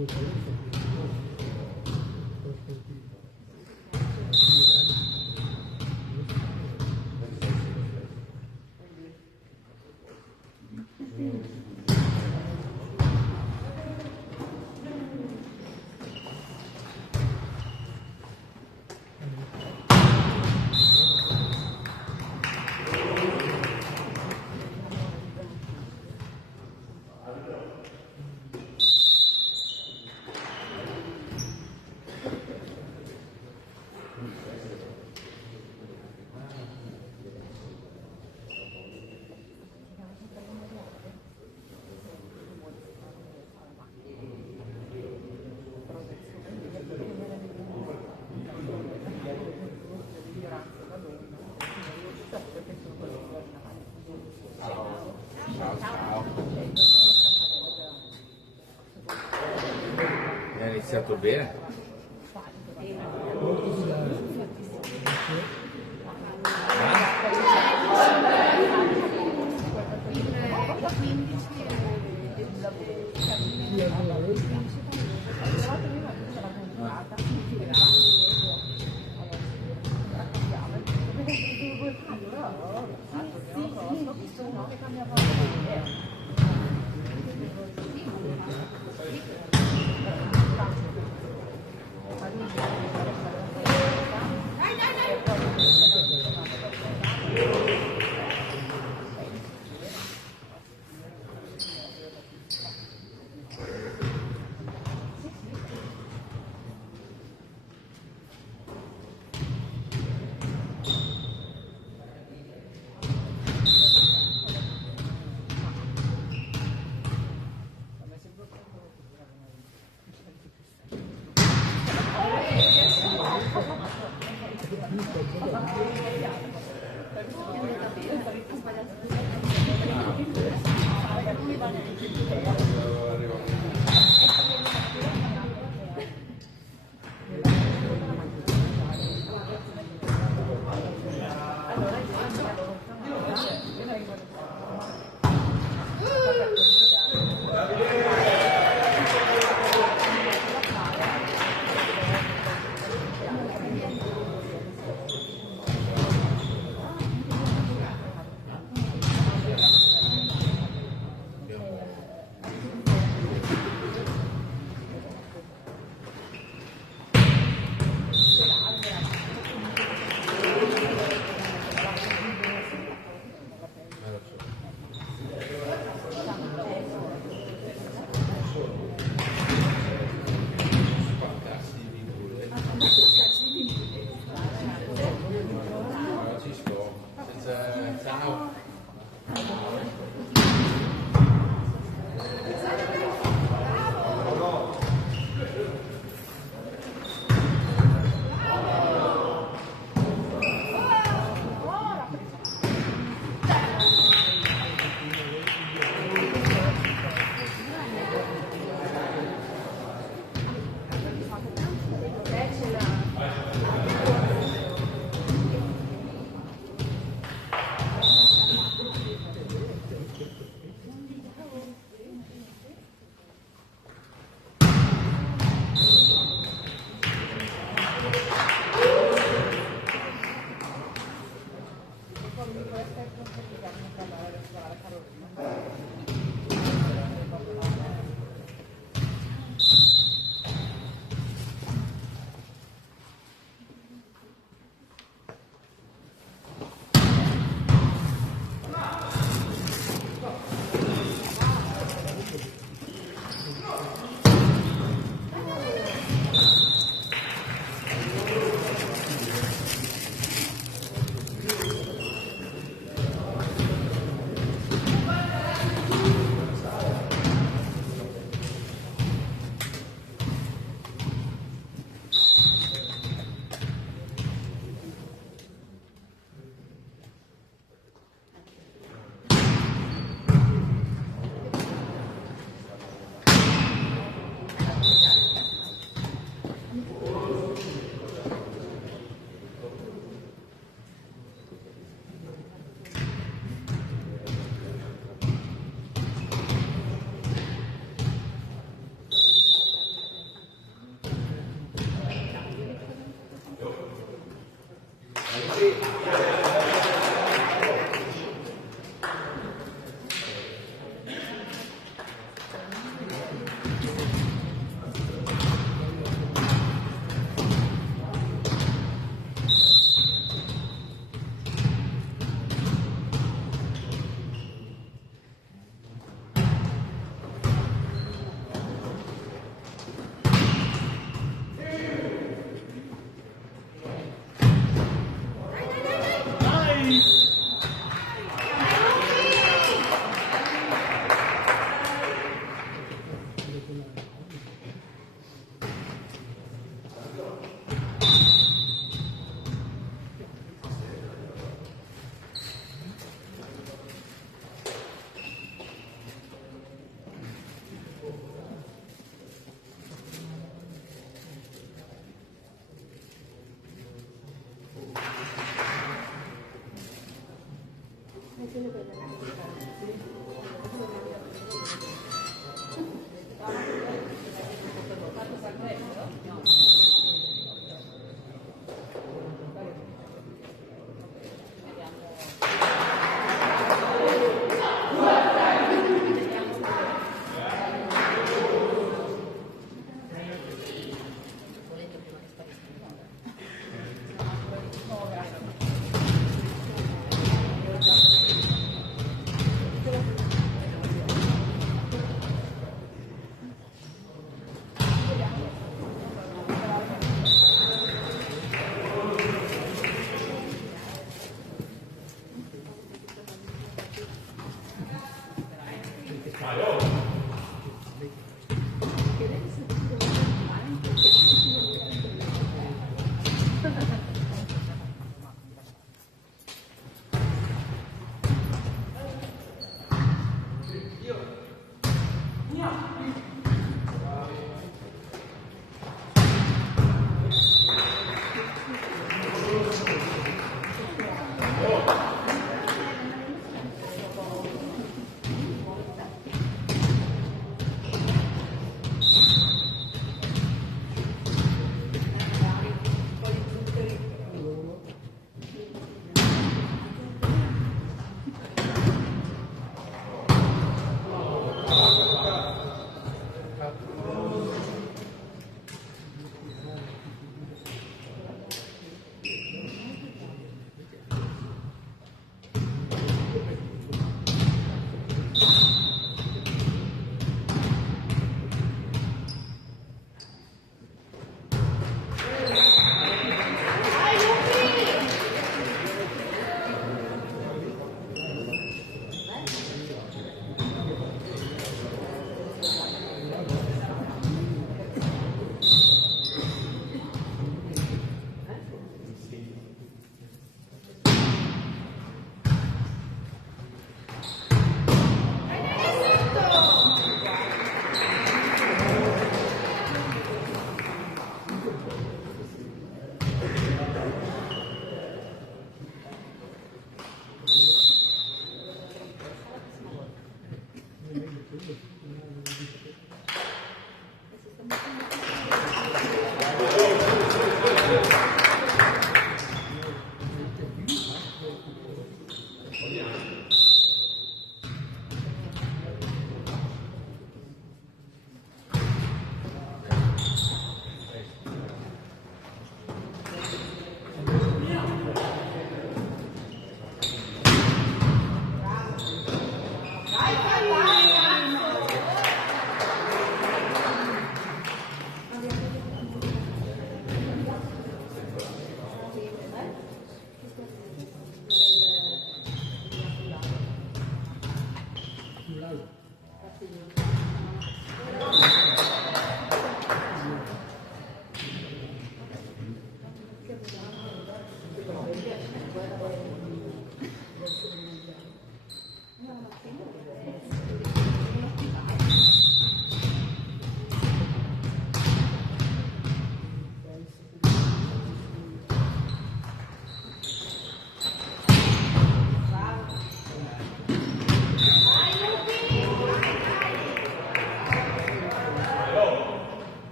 È iniziato bene.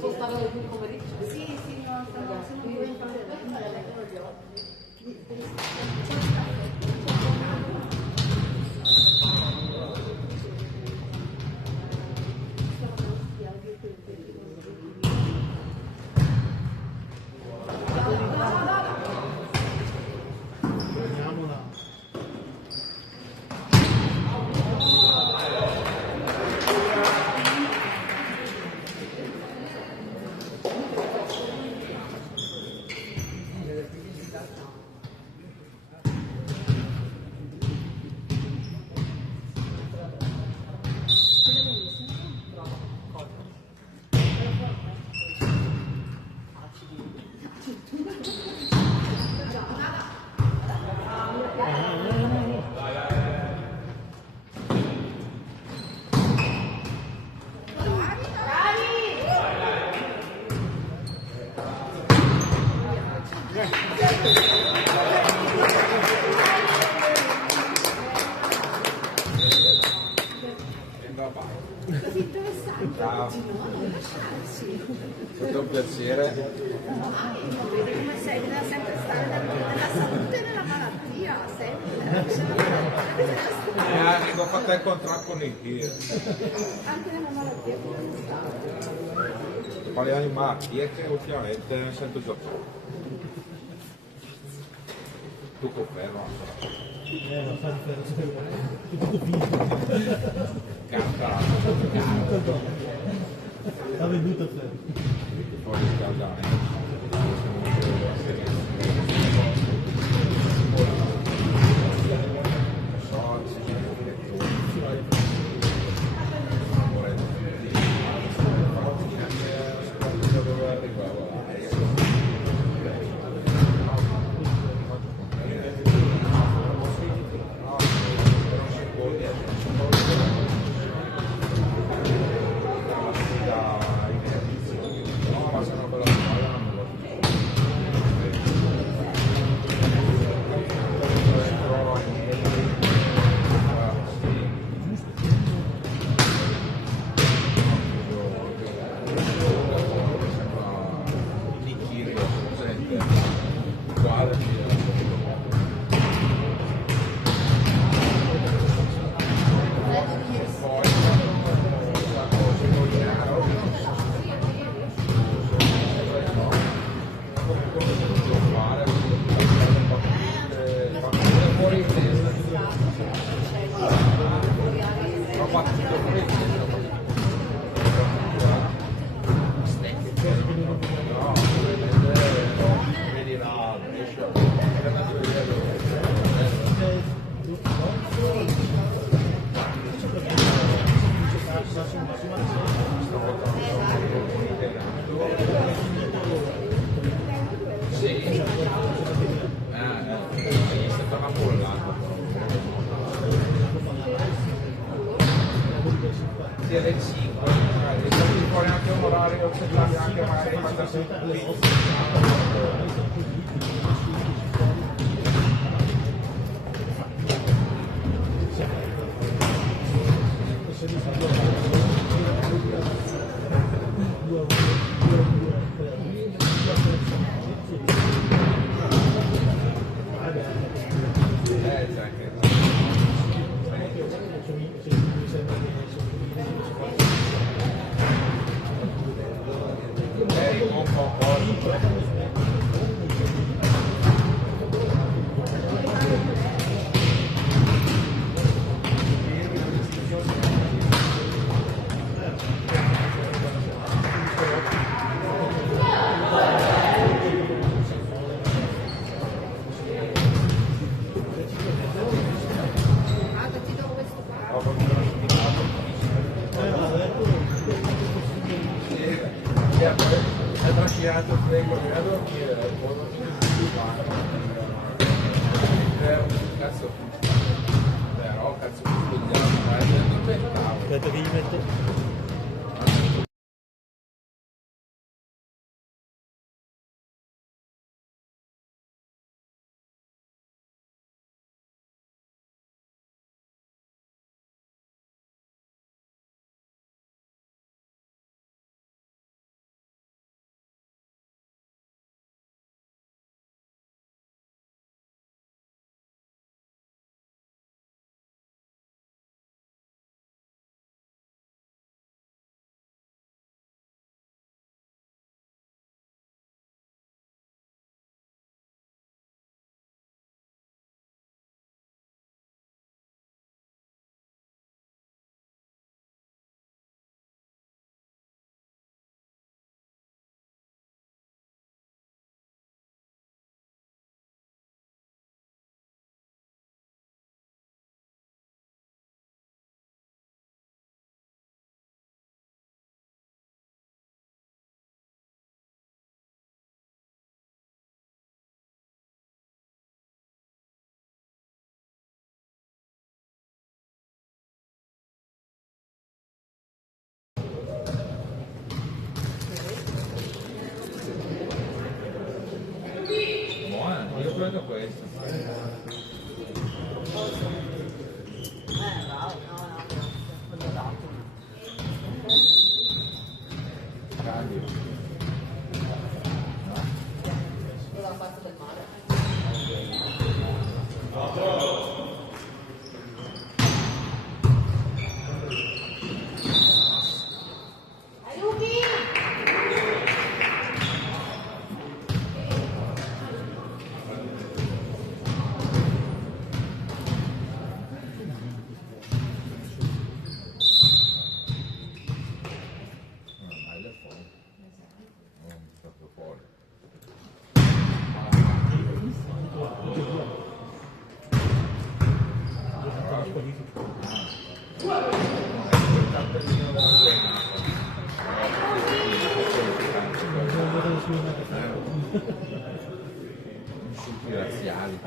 sono stata il pomeriggio? Sì, sì, no, sono due in fase da letto gli occhi. Ciao. Tutto un piacere. Vedi come sei, bisogna sempre stare nella salute e nella malattia, sempre. Ho fatto incontrare con il Dio. Anche nella malattia bisogna stare. Parliamo di malattie che ultimamente mi sento giocare. Tu conferma? Non fa differenza, è tutto finito. Carta. L'ha venduto a te. Fuori il scaldamento. Sia del 5, fuori anche un orario, c'è anche magari mandarsi un è trascinato il frego, mi a dormire, cazzo, però cazzo mi svegliavo, non inventavo. Aspetta che gli metto. costruendo questo. Cambio. Dove fatto del mare? Insulti razziali.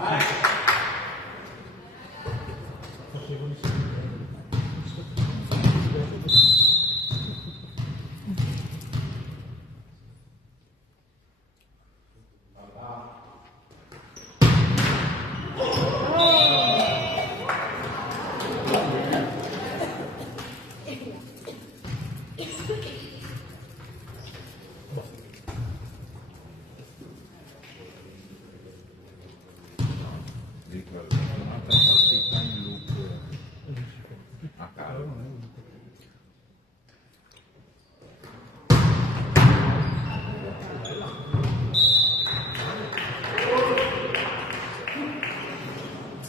Un'altra partita in loop a calma.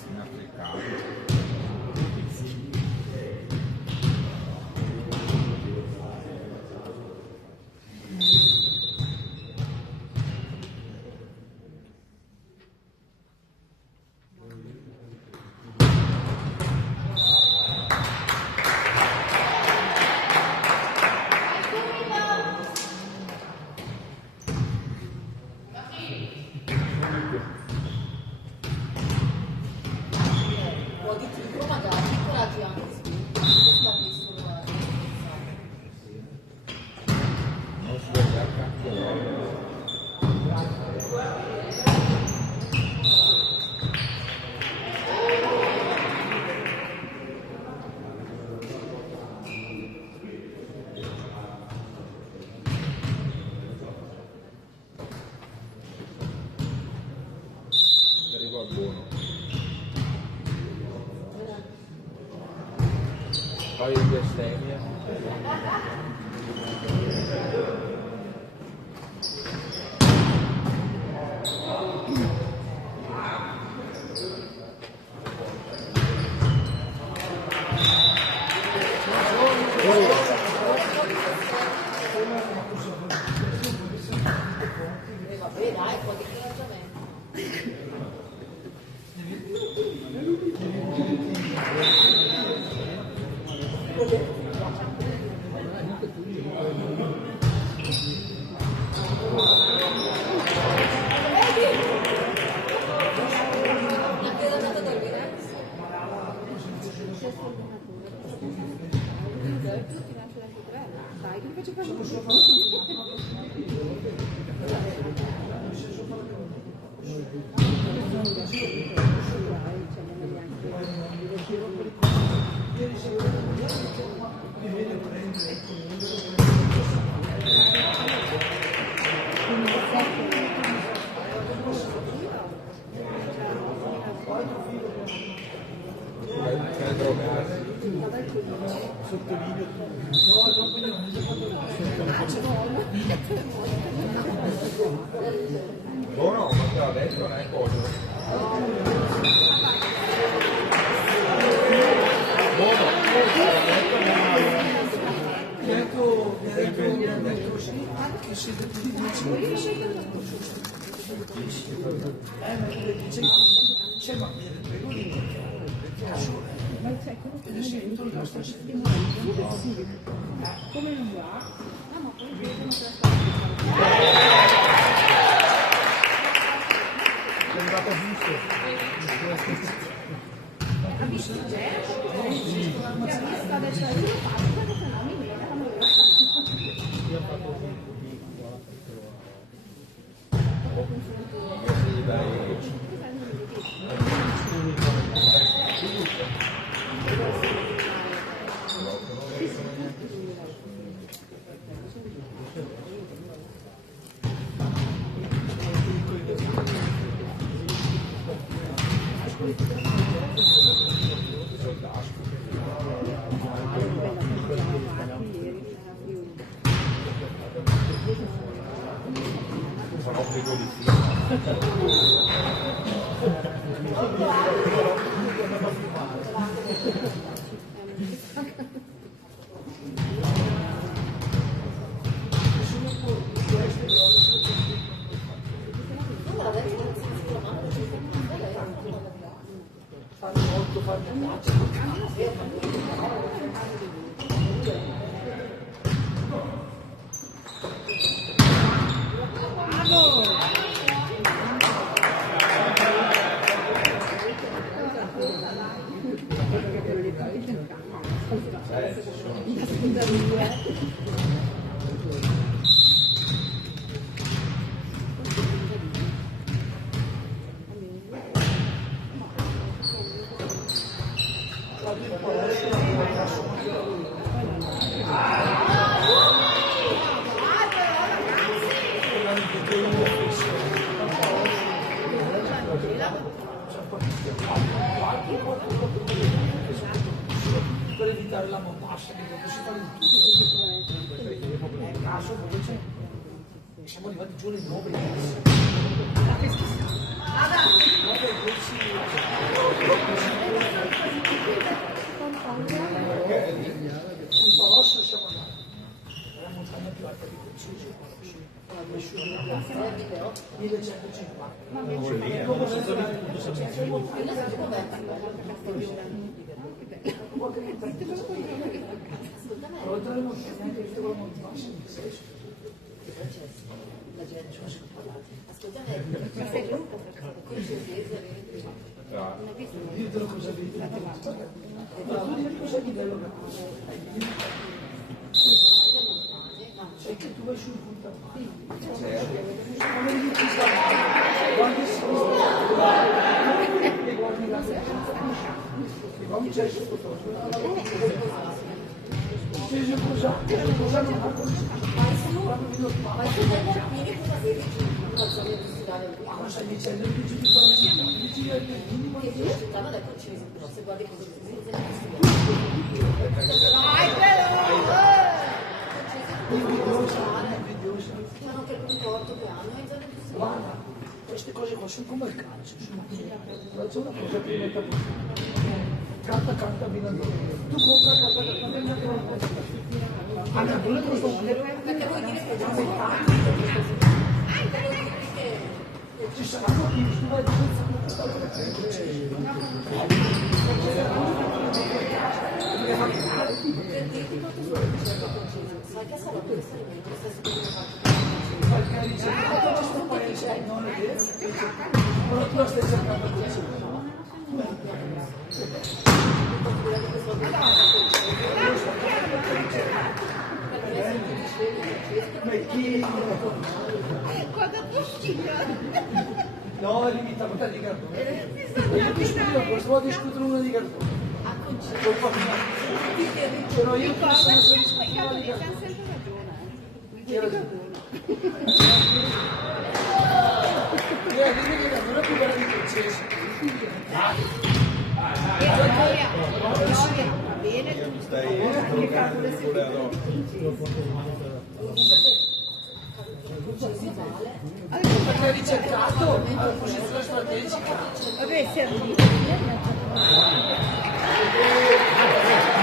In africano. Non svegliare cacchio. Arrivo al buono. Poi il bestemmia. Vabbè dai, un po' di incoraggiamento. Dai, che faccio Buono, ma te l'ho detto, non è cosa. Buono, come non va? È andato giusto. Ha visto il gelo? Sì. Ha visto adesso io lo faccio perché se no mi viene quando lo faccio. Io ho fatto così qua. sì, dai. Per evitare la mombassa, che non si fa di tutto. È caso, invece siamo arrivati giù alle 9. Un po' rosso siamo andati. È la montagna più alta di Conciso, 1150. Oltre alle montagne, anche il monte basso di Sesto. La gente sono ditelo cosa vedi. Cosa di bello sai che tu vai sul punta guardi la vamos c'è sotto cosa non ha ma cosa stai dicendo? Guarda, queste cose qua sono come il calcio, la zona cosa più metta carta fino a dove tu compra carta fino a dove allora tu le costa perché vuoi dire che già sei ci saranno chi tu vai perché hai ricercato questo paese non è vero però tu la stai cercando così Guarda tu no, è limitata di cartone io discuto questo discutono una di cartone però io penso che sia una di cartone dimmi che non è più bella di Francesco perché hai ricercato la posizione strategica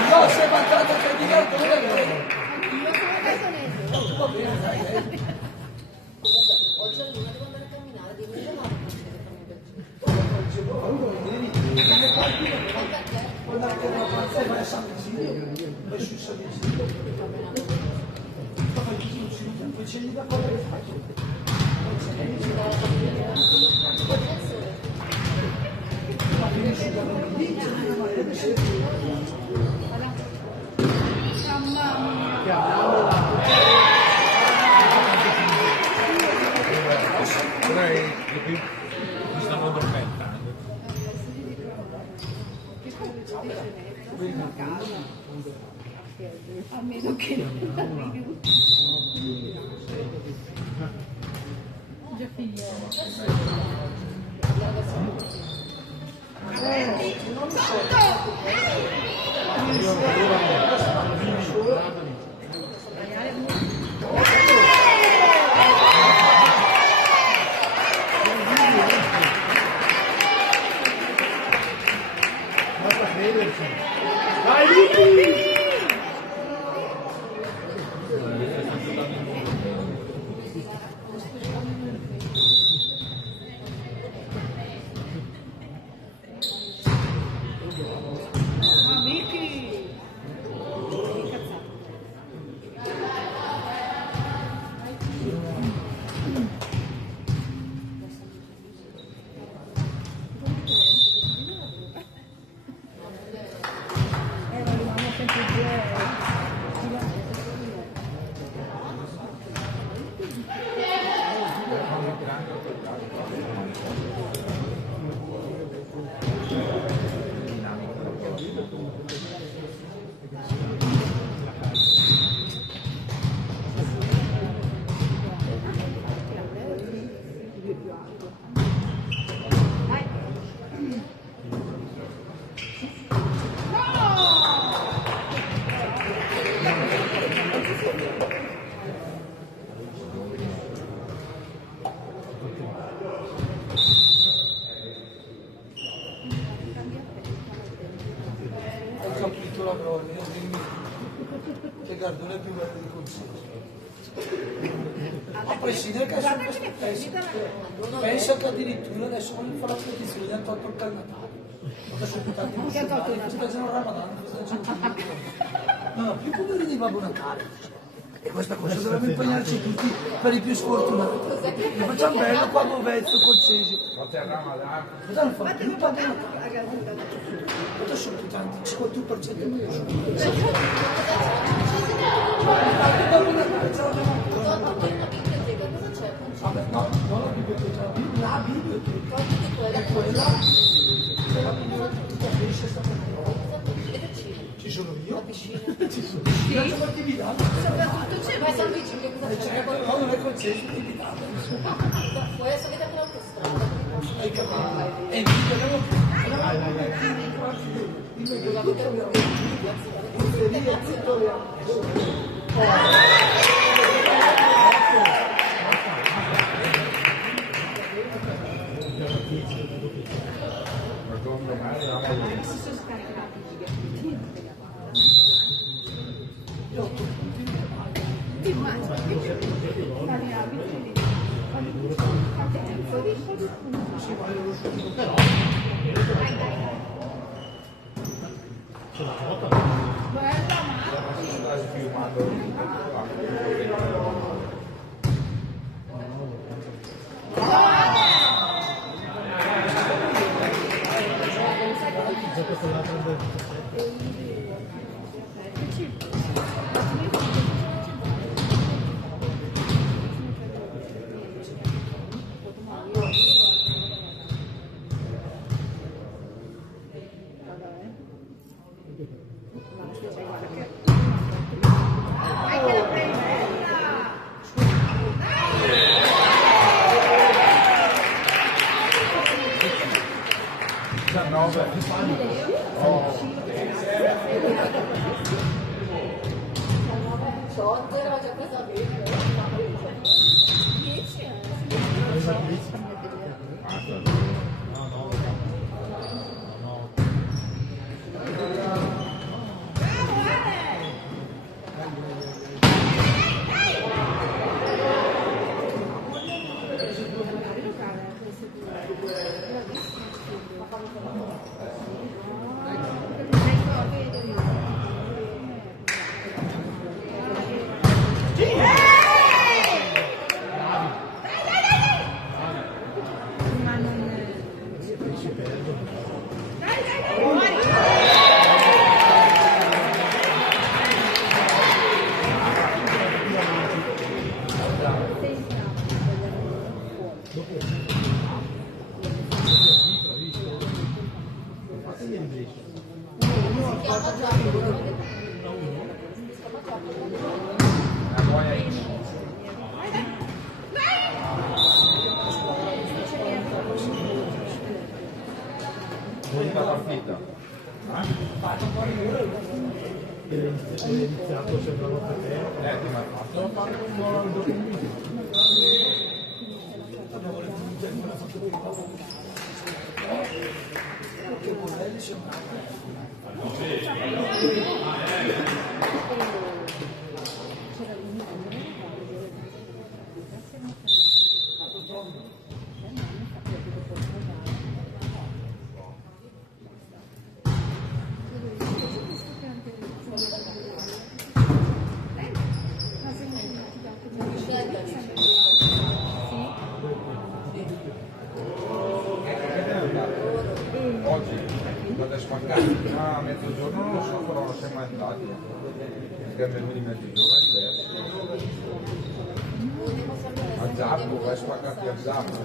no, sei vantato che di cartone va bene, dai oggi a luna devo andare a camminare, devo quando anche una panza vai a San Vigilio vai sul San Vigilio poi c'è da cosa che fai ma finisci da non dice ma deve essere mi stanno addormentando. a meno che non arrivi già finito. prescindere che Guarda adesso che penso che addirittura adesso voglio fare la petizione hanno tolto il calnatario. Adesso sono tanti musulmani, festeggiano il Ramadan, festeggiano tutto. No, più poverini Babbo Natale. E questa cosa dovremmo impegnarci tutti per i più sfortunati. E facciamo bello qua Bovezzo col Cesio. Fate il Ramadan. Cosa non fanno più Babbo Natale? Quanto sono tutti tanti? 51% meno sono tutti. Babbo Natale ce l'abbiamo ancora. Cosa c'è? Vabbè, no, non la biblioteca, la biblioteca è quella, c'è la biblioteca, pesce ci sono io, ci sono io, c'è qualche Vidal, Soprattutto c'è Ma siamo vicini, cosa c'è? no, non è concesso di Vidal, Può essere che l'autostrada. hai capito? E mi Secondo me eravamo Era già questa bene. 10 L'unica partita. È iniziato sembrava per te. Ti mai fatto? che modelli sono Oggi andate a spaccare, ma a mezzogiorno non lo so, però non siamo mai andati. Perché il menù di mezzogiorno è diverso. A Zappo, vai a spaccarti a Zappo.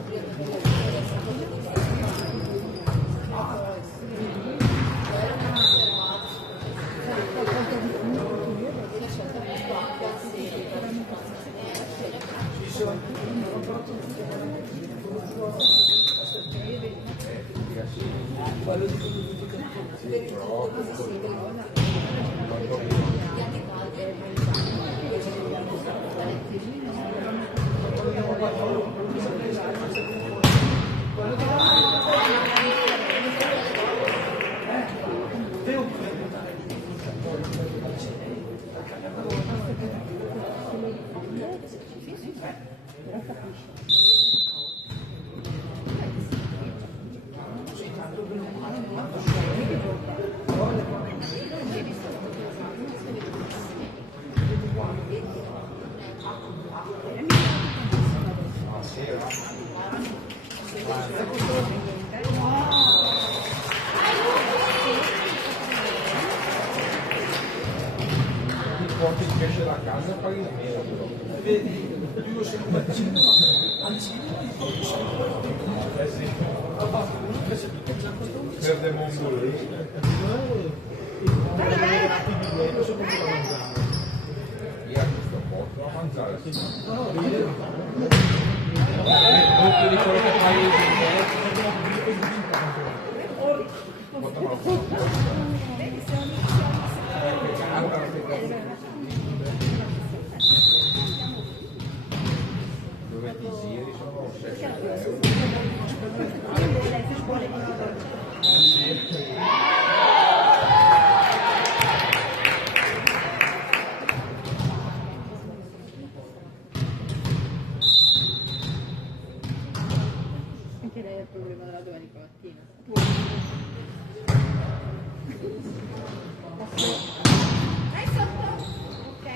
Porti il pesce da casa e paghi la mela però. Vedi, io sono al cinema, al cinema i pochi sono ha fatto uno che si è già questo Per De Mongoli. Via questo porto a mangiare. Doppio di quello che fai dove ti giri sono 600 euro. Anche lei ha il problema della domenica mattina. Dai sotto! Ok.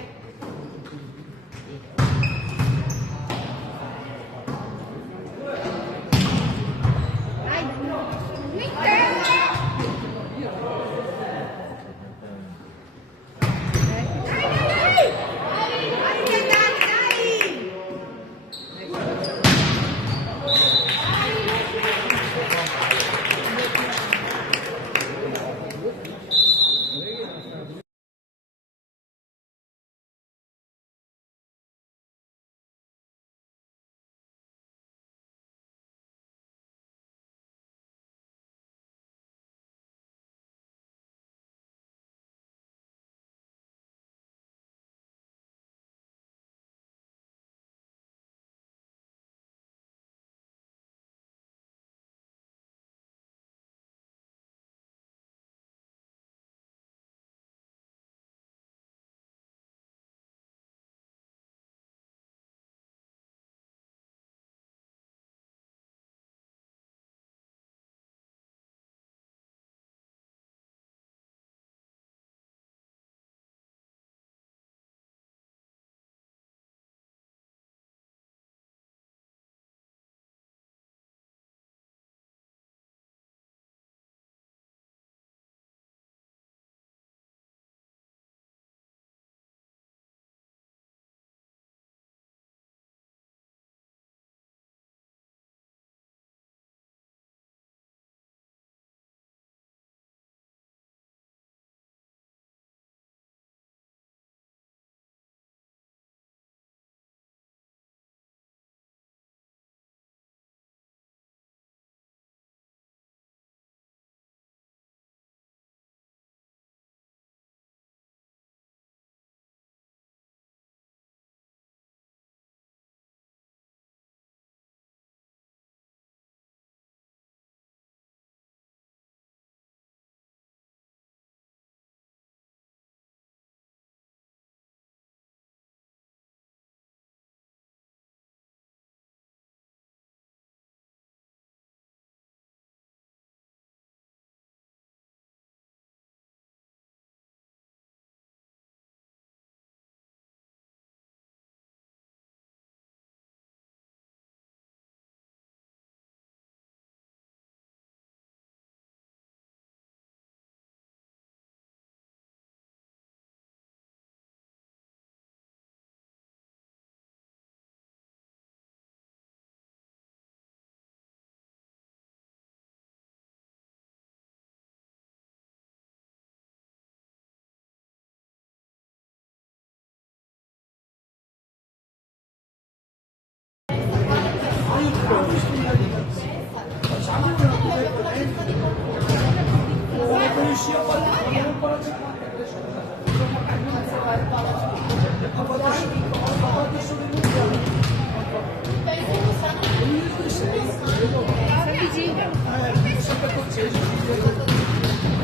Dai!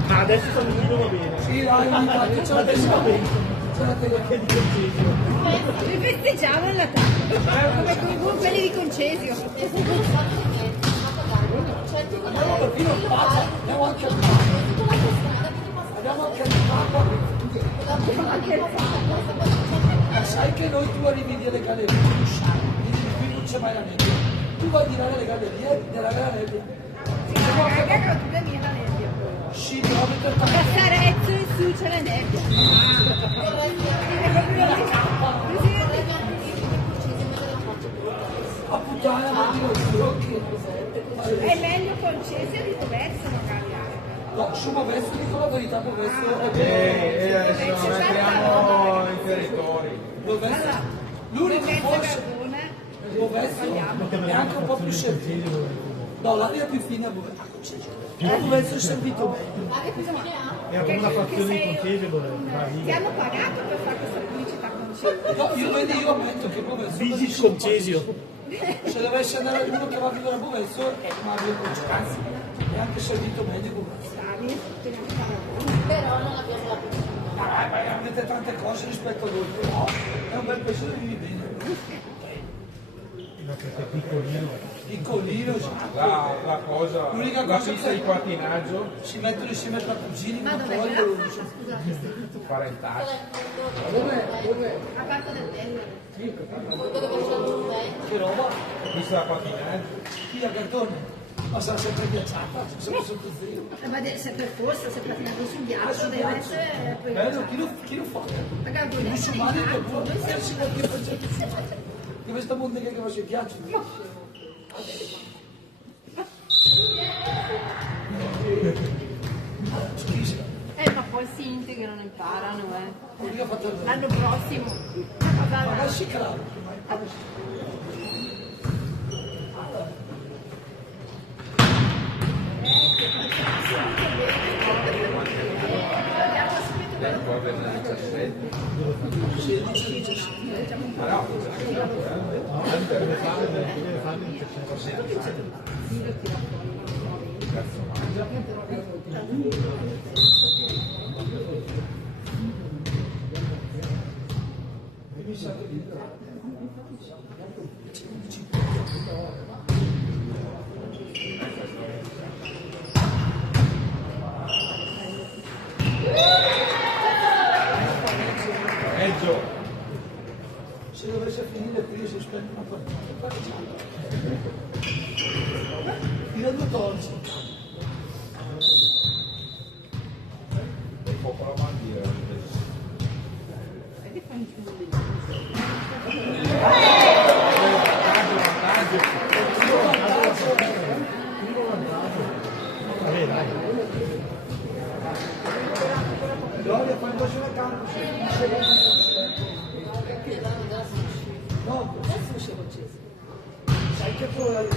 Ma adesso sono vicino, va bene. Sì, dai, infatti, c'è la testa. Che di Concesio. Noi festeggiamo il Natale, come quelli di Concesio. Andiamo perfino in pace, andiamo anche al mare. Andiamo anche al mare. Ma sai che noi tu arrivi alle gallerie, qui non c'è mai la nebbia. Tu vai di là nelle gallerie, nella vera nebbia. Raga, tu da mia la nebbia. Sci, no, per Da Sarezzo in su c'è la nebbia. a puttana, ma dico È meglio Concesio di Dovezzo magari. no, su Movezzo, dico la verità, Movezzo Adesso non entriamo in territori. Movezzo, l'unico Mezza forse carbone. Movezzo è anche un po' più servito. No, l'aria più fine a Movezzo. A Movezzo è servito bene. Era come una fazione di Concesio dove Ti hanno pagato per fare questa pubblicità Concesio? No, io ammetto che Movezzo Visit Concesio. se dovesse andare uno che va a vivere a Movezzo è una via anzi, è anche servito meglio Movezzo. Però non abbiamo la possibilità. Ma avete tante cose rispetto a voi, però è un bel paese dove vivi bene. Perché è piccolino. Piccolino, già. La cosa, L'unica la cosa pista che- di pattinaggio, Si mettono insieme tra cugini, Ma ma dov'è poi quella? parentarsi. Dov'è? A parte del bello. Che roba? Pista da pattinaggio. Qui a Gardone. Ma sarà sempre ghiacciata, sempre sotto zero. Ma se per forza, se patinato sul ghiaccio deve essere... Bello, chi lo fa? Magari I musulmani che può noi siamo esserci qualche progetto. Di questa mondica che faccia il ghiaccio. Scusa, ma poi si integrano, imparano, lui ha fatto il L'anno prossimo. ma lasci calare. Può avere 17. Ma no, Deve farlo in cazzo mangia. Peggio. Se dovesse finire prima si spende una partita. Fino a 2 torci. Un po' con la bandiera. Vabbè, dai. Gloria, quando c'è la campo, no, sai che poi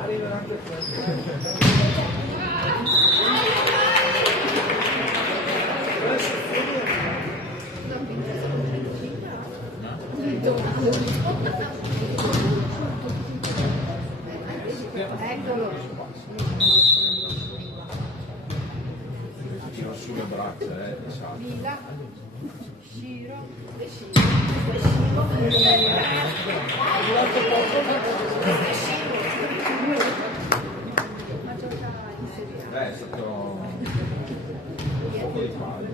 arriverà anche questo. Eccolo. Tiro sulle braccia, sa. Lila. Giro. È stato un po' di palle.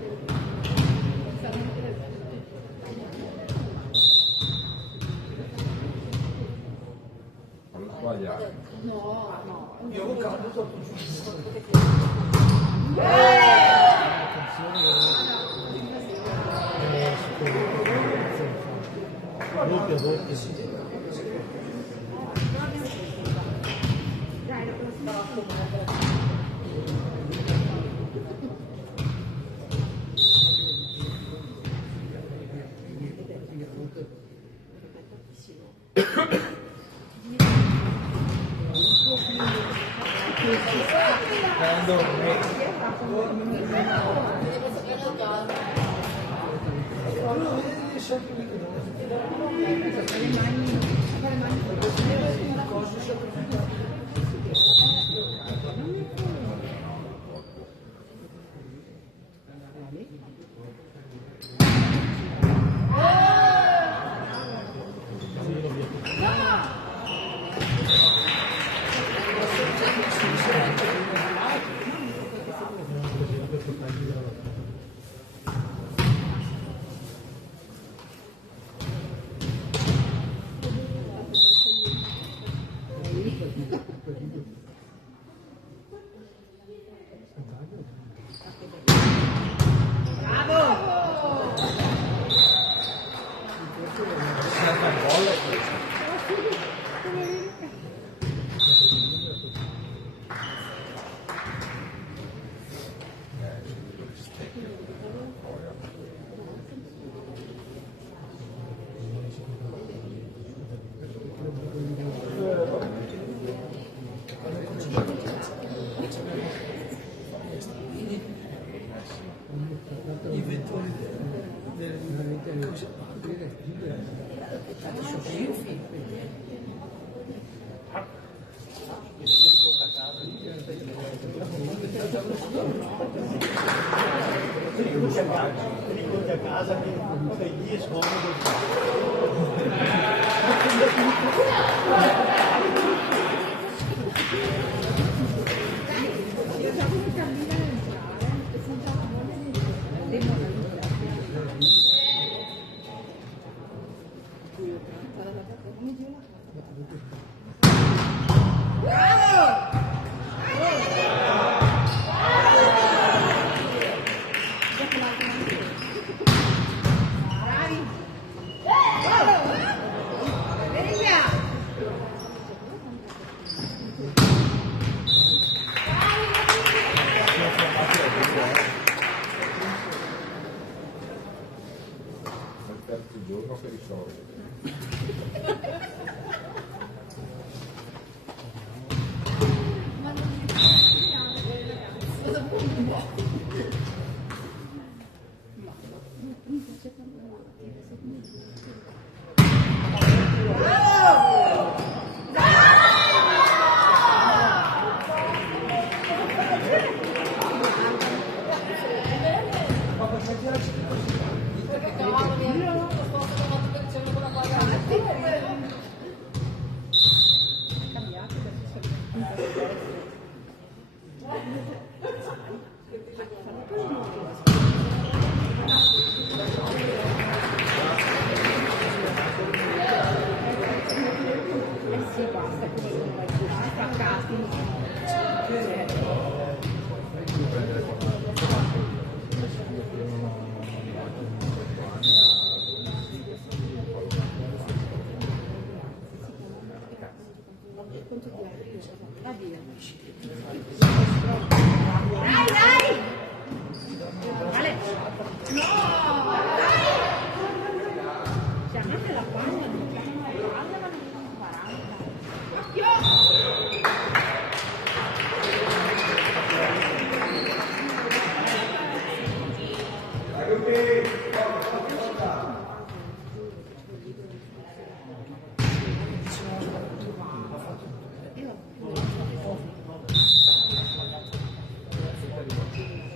Non sbagliare. Io ho caduto Doppia, doppia. I vettori del Ricordi a casa che lì è scomodo. Il terzo giorno che risolve. Perché cavallo mi ha spostato la protezione con la quadra. Sì, basta, come sono attaccati. Addio. Dai, dai! Vale. No! Dai! Chiamate la palla, non chiamate la palla, ma non 40. Occhio!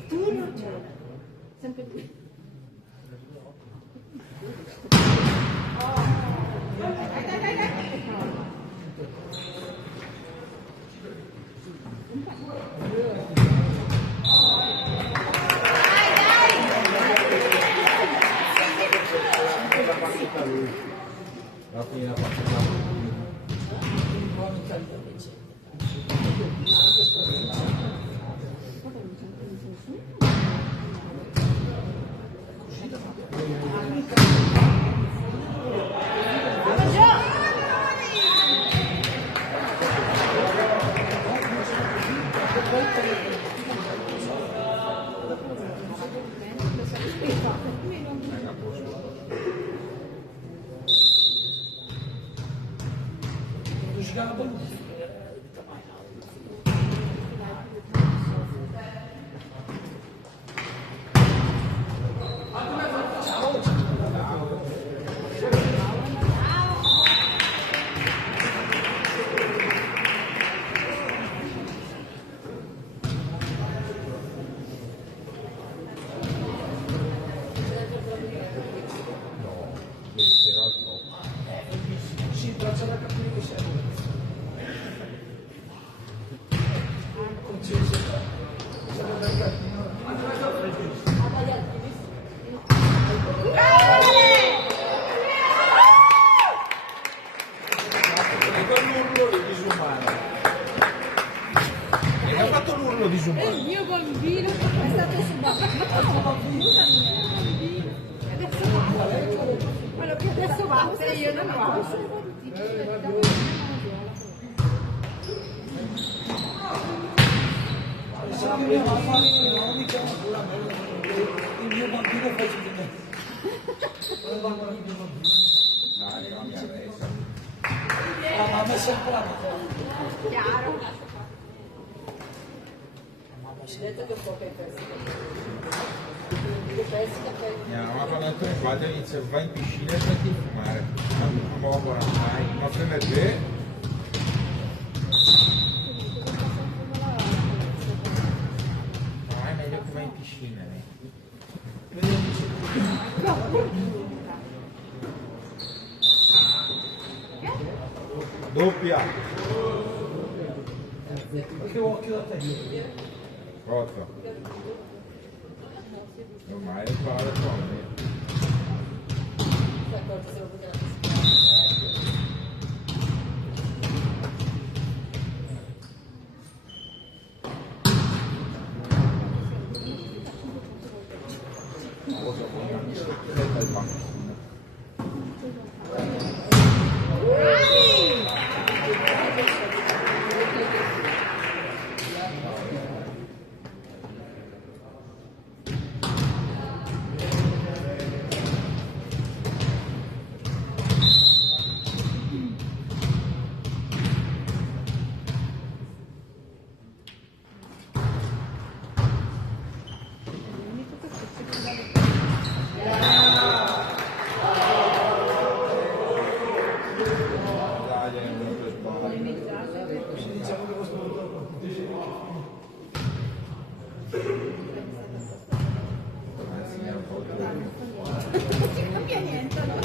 Tu non c'è. Sempre tu. Dai, dai, dai, dai. La fine la facciamo. Il mio bambino è stato subato. Adesso va. Quello che adesso va. fatte, io non ho. Se mia mamma non mi chiama pure a me, il mio bambino è peggio di me. Non va bene il mio bambino. Dai, mamma adesso. La mamma è sempre la mamma. Chiaro. Detto che un po' che pesca. Che pesca poi. Mia mamma quando entro in guardia inizia, vai in piscina e smetti di fumare. Non ho buona mai. Ma prende te. No, è meglio che vai in piscina. Doppia. Che occhio da te. 8. Ormai è imparato con me. D'accordo, se lo vogliamo. Cosa vuoi? Aspetta il banco. Ci cambia niente, no?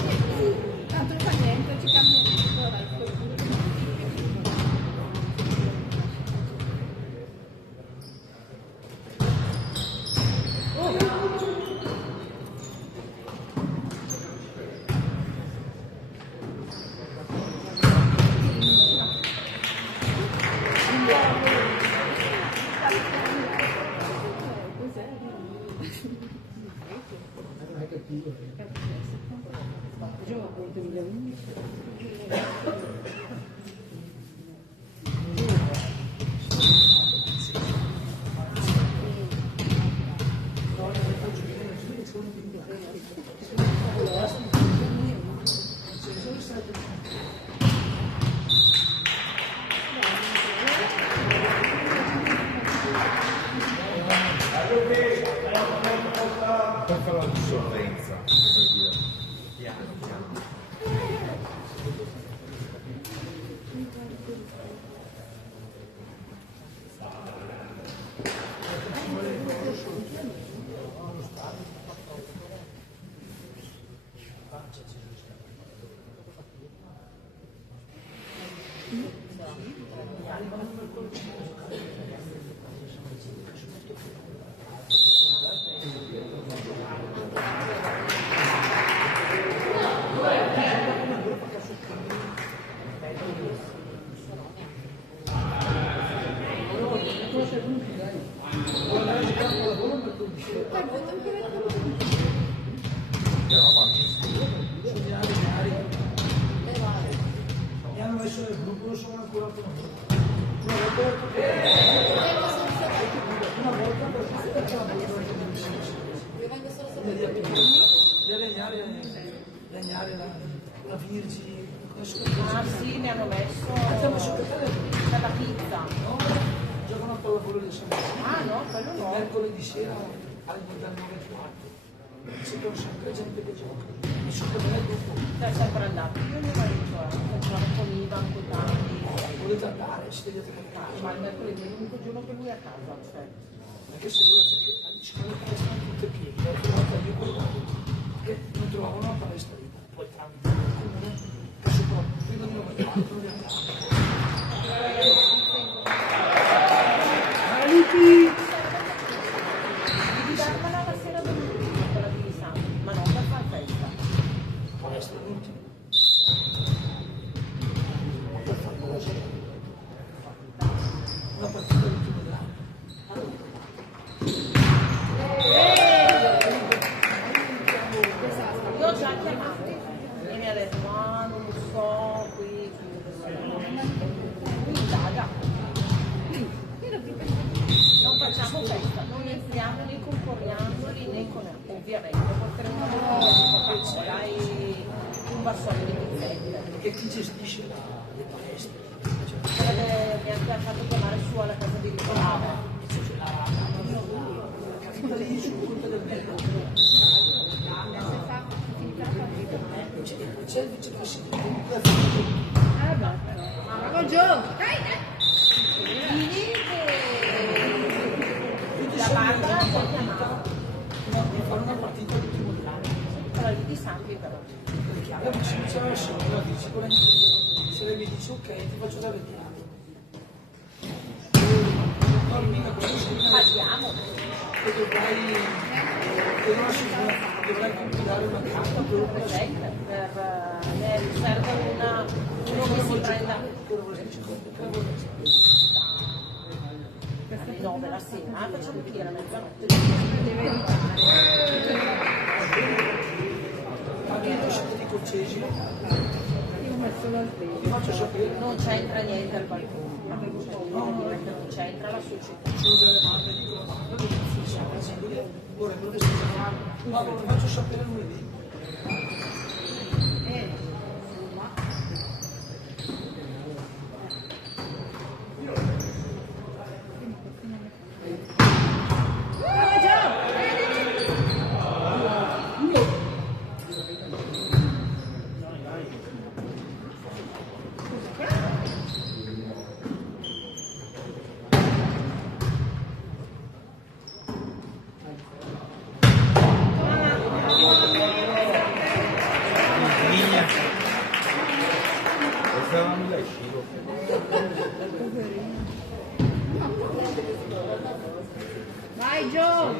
Tanto fa niente, ci cambia niente. Per fare la dissolvenza, per dire. Piano, piano. Mi hanno messo nel gruppo, non sono ancora pronto. Una volta Io vengo solo legnare la Virgine. Ah sì, mi hanno messo la pizza. No, giocano a pallavolo di San Ah no, quello no. mercoledì sera alle 9:15. Si trova sempre gente che gioca. Mi sono nel gruppo. Sei sempre andato. Io non ho detto, facciamo con Ivan, con tanti. Volete andare? Ci vedete con casa. Ma il mercoledì è l'unico giorno che lui è a casa. Cioè. Anche se voi diciamo che sono tutte piene, l'ho trovata io che non trovavo una palestra lì. Poi tramite il comune che sopravvivono nel 94 di andare. Devi darmela la sera domenica, quella di San, ma non per far festa. Palestra l'ultima. Per fare una sera. Una partita di primo grado. Io ho già chiamato. gestisce le palestre. Mi ha fatto chiamare su alla casa di Nicolava. Lì sul punto del bello. C'è il vicepresidente. Buongiorno! La Barbara ti ha chiamato. No, per fare una partita di tribunale. Però lì di Sampi però. La vicino c'era la signora, dice, se lei mi dice ok, ti faccio da vedere. No, mica quello sì. Paghiamo. E dovrai compilare una carta proprio per Ne serve uno che si prenda alle 9 la sera, facciamo chi era mezzanotte. Avendo scelto di concesi, ti faccio sapere. Non c'entra niente al balcone. Non c'entra la società. Sono delle mamme di comando, vorrebbero festeggiare. Ma ti faccio sapere lunedì. Vai Gio!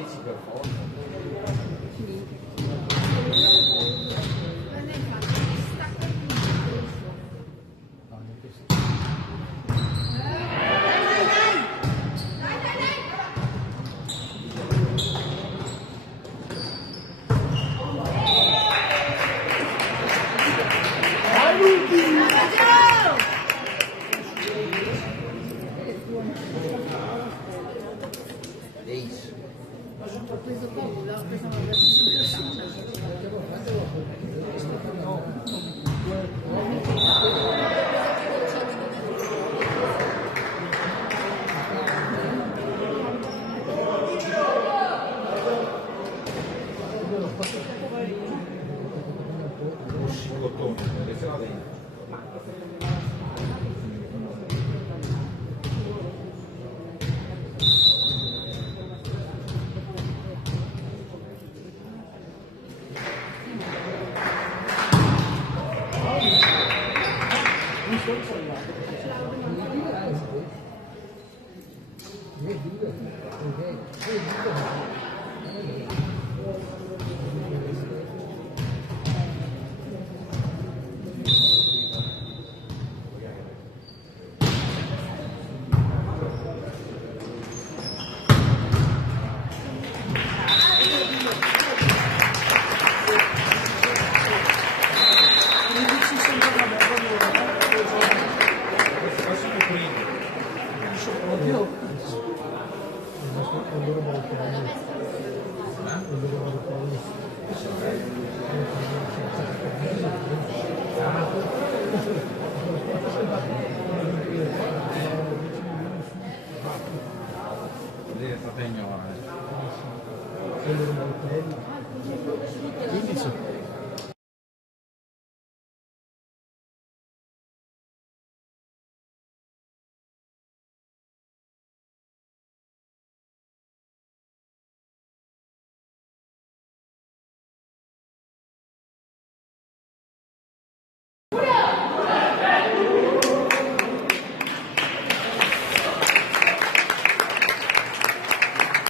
Ho preso paura, ho preso una Lei è stata ignorante.